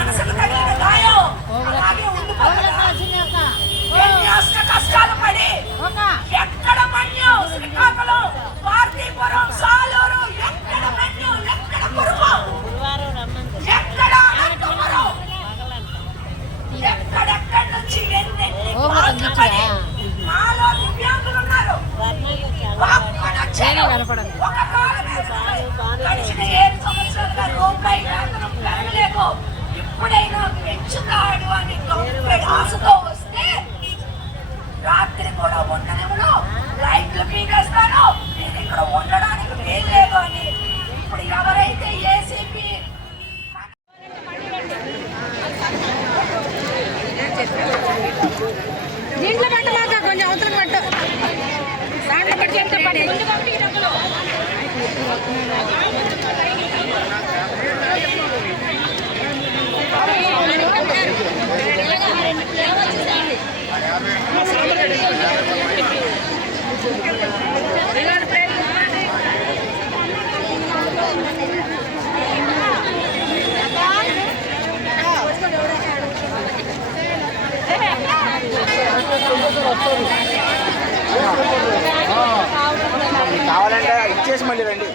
మనసుకు తగిలిన గాయం అలాగే ఎన్ని అష్ట కష్టాలు పడి ఎక్కడ మన్యం శ్రీకాకుళం పార్తీపురం సాలూరు ఎక్కడ మన్యం ఎక్కడ కురుపు ఎక్కడ అనంతపురం ఎక్కడెక్కడి నుంచి ఎన్నెన్ని పాటలు పడి మాలో దివ్యాంగులు ఉన్నారు ఒక కాలం గడిచిన 7 సంవత్సరాలుగా రూపాయి వేతనం పెరగలేదు ఇప్పుడైనా పెంచుతాడు అని ఆశతో వస్తే రాత్రి కూడా ఉండనివ్వను లైట్లు పీకేస్తాను నేను ఇక్కడ ఉండడానికి వీల్లేదు అని ఇప్పుడు ఎవరైతే ఏసీపీ దీంట్లో పట్టమాక కొంచెం అవతల పట్టు దాంట్లో పట్టి కావాలంటే ఇచ్చేసి మళ్ళీ రండి.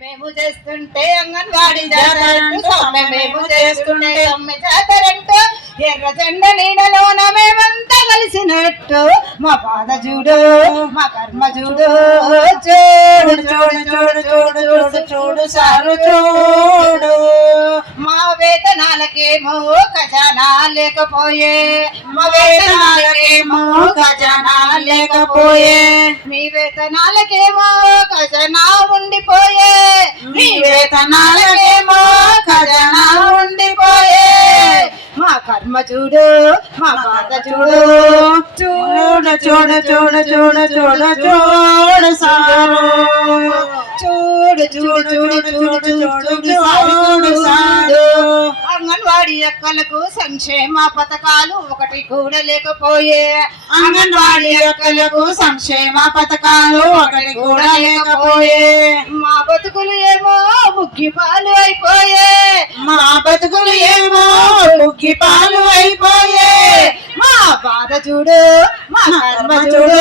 మేము చేస్తుంటే అంగన్వాడీ జాతరంటూ మేము చేస్తుంటే అమ్మ జాతరంటూ ఎర్ర జెండ నీడలోన మేమంతా కలిసినట్టు మా బాధ చూడు మా కర్మ చూడు చూడు చూడు చూడు చూడు చూడు చూడు సారు చూడు మా వేతనాలకేమో ఖజానా లేకపోయే మా వేతనాలకేమో ఖజానా లేకపోయే మీ వేతనాలకేమో ఖజానా ఉండిపోయే మీ వేతనాలకేమో ఖజానా ఉండిపోయే మా కర్మ చూడు మా బాధ చూడు చూడు చూడు చూడు చూడు చూడు చూడు సారు చూడు చూడు చూడు చూడు చూడు చూడు సారు అంగన్వాడీ అక్కలకు సంక్షేమ పథకాలు ఒకటి కూడా లేకపోయే అంగన్వాడీ అక్కలకు సంక్షేమ పథకాలు ఒకటి కూడా లేకపోయే మా బతుకులు ఏమో ముగ్గిపాలు అయిపోయే మా బతుకులు ఏమో ముగ్గిపాలు అయిపోయే మా బాధ చూడు మా కర్మ చూడు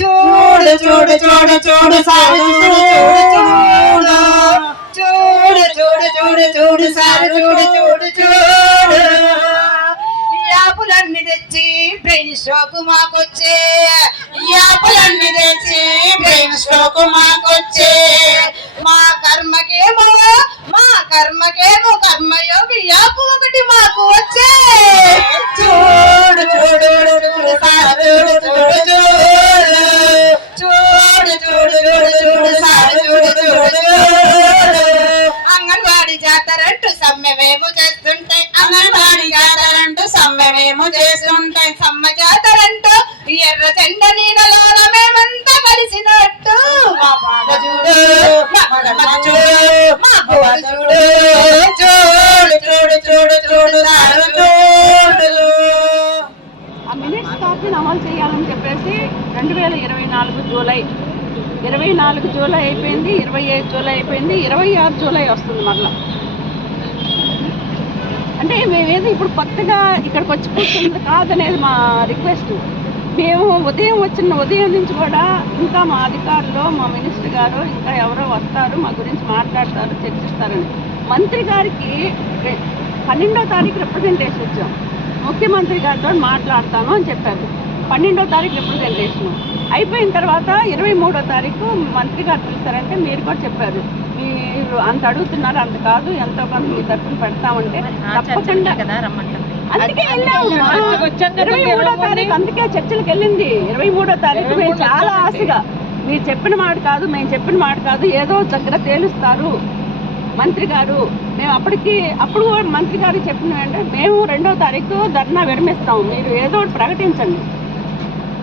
చూడు చూడు చూడు చూడు సారు చూడు చూడు చూడు చూడు చూడు సారు చూడు చూడు చూడు యాపులన్నీ తెచ్చి బ్రెయిన్ స్ట్రోక్ మాకొచ్చే యాపులన్నీ తెచ్చి బ్రెయిన్ స్ట్రోక్ మాకొచ్చే మా కర్మకేమో కర్మయోగి యాపు ఒకటి మాకు వచ్చే చూడు చూడు చూడు సారు చూడు చూడు చూడు చూడు చూడు చూడు సారు చూడు చూడు చూడు అంగన్వాడీ జాతరంటూ సమ్మెమేమో చేస్తుంటే అంగన్వాడీ జాతరంటూ సమ్మెమేమో చేస్తుంటే సమ్మ జాతరంటూ ఎర్ర చెండ నీడలోన మేమంతా కలిసినట్టు మా బాధ చూడు మా కర్మ చూడు మా బాధ చూడు చూడు చూడు చూడు చూడు సారు చూడు ఆ మినిట్స్ కాపీని అమలు చేయాలని చెప్పేసి 2024 జూలై 24 జూలై అయిపోయింది, 25 జూలై అయిపోయింది, 26 జూలై వస్తుంది మళ్ళీ. అంటే మేమేదో ఇప్పుడు కొత్తగా ఇక్కడికి వచ్చి కూర్చున్నది కాదనేది మా రిక్వెస్ట్. మేము ఉదయం నుంచి కూడా ఇంకా మా అధికారులు, మా మినిస్టర్ గారు ఇంకా ఎవరో వస్తారు, మా గురించి మాట్లాడతారు, చర్చిస్తారని మంత్రి గారికి 12వ తారీఖు రిప్రజెంటేషన్ ఇచ్చాం. ముఖ్యమంత్రి గారితో మాట్లాడతాను అని చెప్పారు. 12వ తారీఖు రిప్రజెంటేషన్ అయిపోయిన తర్వాత 23వ తారీఖు మంత్రి గారు పిలుస్తారంటే మీరు కూడా చెప్పారు మీరు అంత అడుగుతున్నారు, అంత కాదు, ఎంతో కొంత మీ తరఫున పెడతామంటే తప్పకుండా అందుకే వెళ్ళాము. 23వ తారీఖు అందుకే చర్చలకు వెళ్ళింది. 23వ తారీఖు మేము చాలా ఆశగా మీరు చెప్పిన మాట కాదు, మేము చెప్పిన మాట కాదు, ఏదో దగ్గర తేలుస్తారు మంత్రి గారు. మేము అప్పుడు కూడా మంత్రి గారు చెప్పిన అంటే మేము 2వ తారీఖు ధర్నా విరమిస్తాము, మీరు ఏదో ఒకటి ప్రకటించండి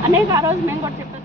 అనేది ఆ రోజు మేము కూడా చెప్పాము.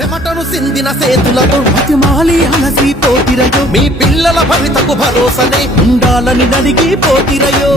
చెమటను సిందిన సేతులతో మతిమాలి అలసిపోతిరయో, మీ పిల్లల భవితకు భరోసనే ఉండాలని నలిగిపోతిరయో.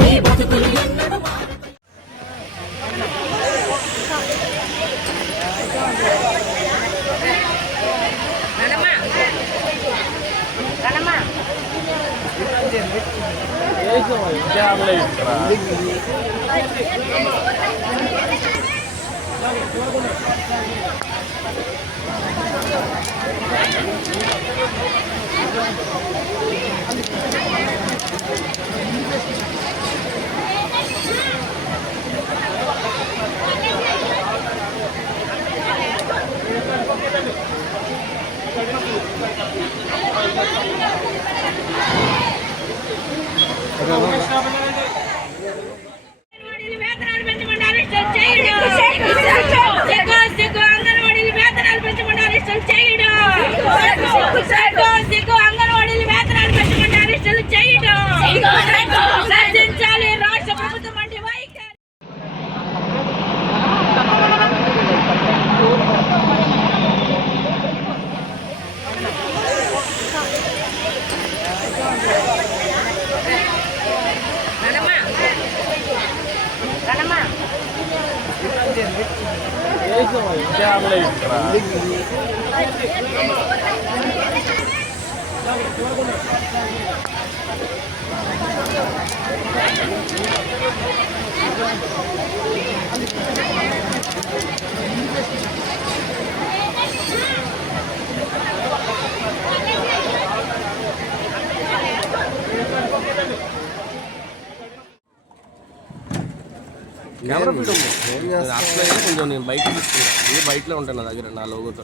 కెమెరా ఫీడ్ ఉంది అట్లా కొంచెం నేను బయట తీసుకున్నాను, బయటలో ఉంటాను నా దగ్గర నా లోగోతో.